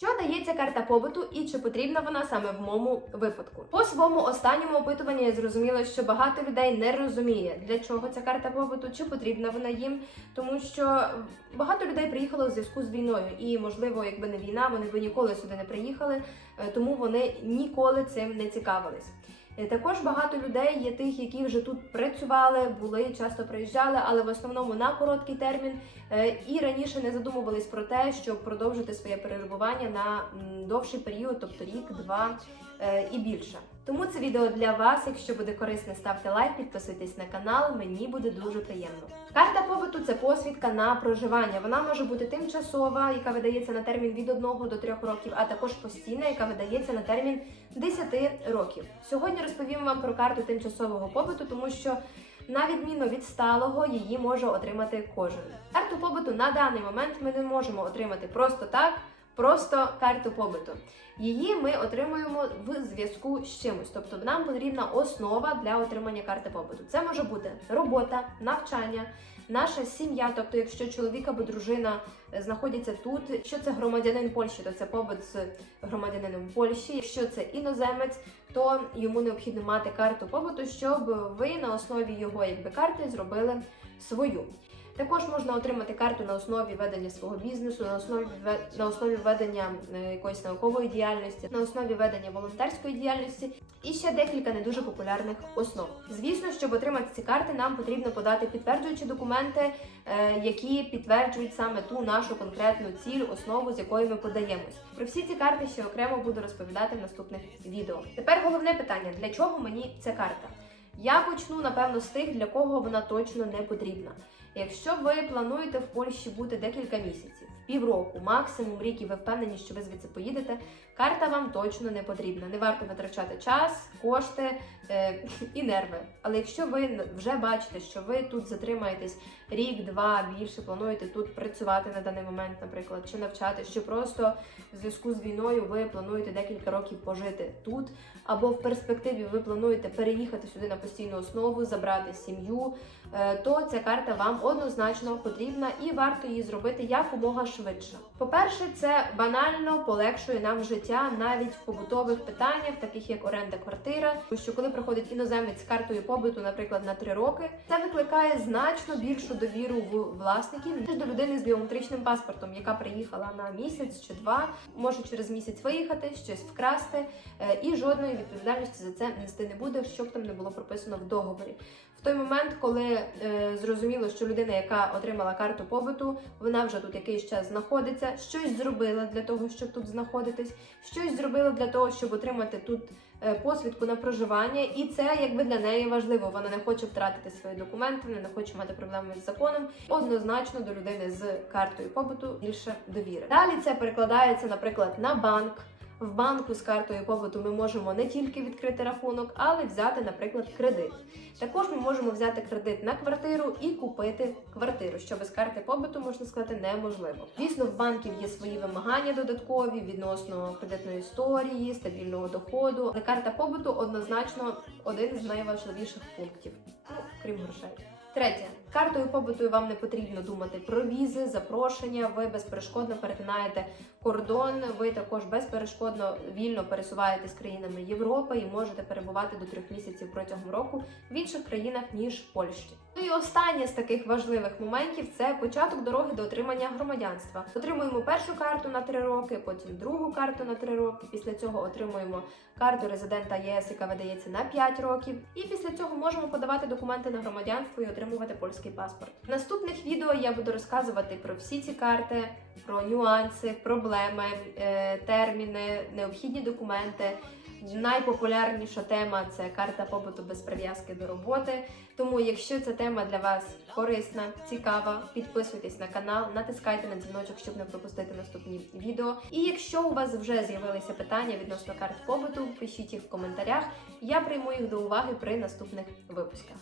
Що дається карта побуту і чи потрібна вона саме в моєму випадку? По своєму останньому опитуванні я зрозуміла, що багато людей не розуміє, для чого ця карта побуту, чи потрібна вона їм, тому що багато людей приїхало у зв'язку з війною, і можливо, якби не війна, вони би ніколи сюди не приїхали, е, тому вони ніколи цим не цікавились. Е, Також багато людей є тих, які вже тут працювали, були часто приїжджали, але в основному на короткий термін е, і раніше не задумувались про те, щоб продовжити своє перебування на довший період, тобто рік, два і більше. Тому це відео для вас. Якщо буде корисне, ставте лайк, підписуйтесь на канал. Мені буде дуже приємно. Карта побуту це посвідка на проживання. Вона може бути тимчасова, яка видається на термін від 1 до 3 років, а також постійна, яка видається на термін 10 років. Сьогодні розповім вам про карту тимчасового побуту, тому що на відміну від сталого, її може отримати кожен. Карту побуту на даний момент ми не можемо отримати просто так, просто карту побуту. Її ми отримуємо в зв'язку з чимось, тобто нам потрібна основа для отримання карти побуту. Це може бути робота, навчання, наша сім'я. Тобто, якщо чоловік або дружина е, знаходяться тут, якщо це громадянин Польщі, то це побут з громадянином Польщі. Якщо це іноземець, то йому необхідно мати карту побуту, щоб ви на основі його якби карти зробили свою. Також можна отримати карту на основі ведення свого бізнесу, на основі на основі ведення е, якоїсь наукової діяльності, на основі ведення волонтерської діяльності і ще декілька не дуже популярних основ. Звісно, щоб отримати ці карти, нам потрібно подати підтверджуючі документи, е, які підтверджують саме ту нашу конкретну ціль, основу, з якою ми подаємось. Про всі ці карти ще окремо буду розповідати в наступних відео. Тепер головне питання: для чого мені ця карта? Я почну напевно з тих, для кого вона точно не потрібна. Якщо ви плануєте в Польщі бути декілька місяців, півроку, максимум рік, і ви впевнені, що ви звідси поїдете, карта вам точно не потрібна. Не варто витрачати час, кошти е, і нерви. Але якщо ви вже бачите, що ви тут затримаєтесь рік, два більше, плануєте тут працювати на даний момент, наприклад, чи навчати, що просто в зв'язку з війною ви плануєте декілька років пожити тут, або в перспективі ви плануєте переїхати сюди на постійну основу, забрати сім'ю, е, то ця карта вам однозначно потрібна і варто її зробити якомога швидше. По-перше, це банально полегшує нам життя навіть в побутових питаннях, таких як оренда квартира. Що коли приходить іноземець з картою побуту, наприклад, на три роки, це викликає значно більшу довіру в власників ніж до людини з біометричним паспортом, яка приїхала на місяць чи два, може через місяць виїхати, щось вкрасти, е, і жодної відповідальності за це нести не буде, що б там не було прописано в договорі. В той момент, коли е, зрозуміло, що людина, яка отримала карту побуту, вона вже тут якийсь час знаходиться, щось зробила для того, щоб тут знаходитись, щось зробила для того, щоб отримати тут е, посвідку на проживання, і це якби для неї важливо. Вона не хоче втратити свої документи, вона не хоче мати проблеми з законом. Однозначно до людини з картою побуту більше довіри. Далі це перекладається, наприклад, на банк. В банку з картою побуту ми можемо не тільки відкрити рахунок, але взяти, наприклад, кредит. Також ми можемо взяти кредит на квартиру і купити квартиру, що без карти побуту можна сказати неможливо. Звісно, в банків є свої вимагання додаткові відносно кредитної історії, стабільного доходу. Але карта побуту однозначно один з найважливіших пунктів, ну крім грошей. Третє, картою побуту вам не потрібно думати про візи, запрошення. Ви безперешкодно перетинаєте кордон. Ви також безперешкодно вільно пересуваєтесь країнами Європи і можете перебувати до трьох місяців протягом року в інших країнах ніж Польщі. Ну і останнє з таких важливих моментів це початок дороги до отримання громадянства. Отримуємо першу карту на три роки, потім другу карту на три роки. Після цього отримуємо карту резидента ЄС, яка видається на 5 років. І після цього можемо подавати документи на громадянство і отримувати польський паспорт. В наступних відео я буду розказувати про всі ці карти, про нюанси, проблеми, е, терміни, необхідні документи. Найпопулярніша тема це карта побуту без прив'язки до роботи. Тому, якщо ця тема для вас корисна, цікава, підписуйтесь на канал, натискайте на дзвіночок, щоб не пропустити наступні відео. І якщо у вас вже з'явилися питання відносно карт побуту, пишіть їх в коментарях. Я прийму їх до уваги при наступних випусках.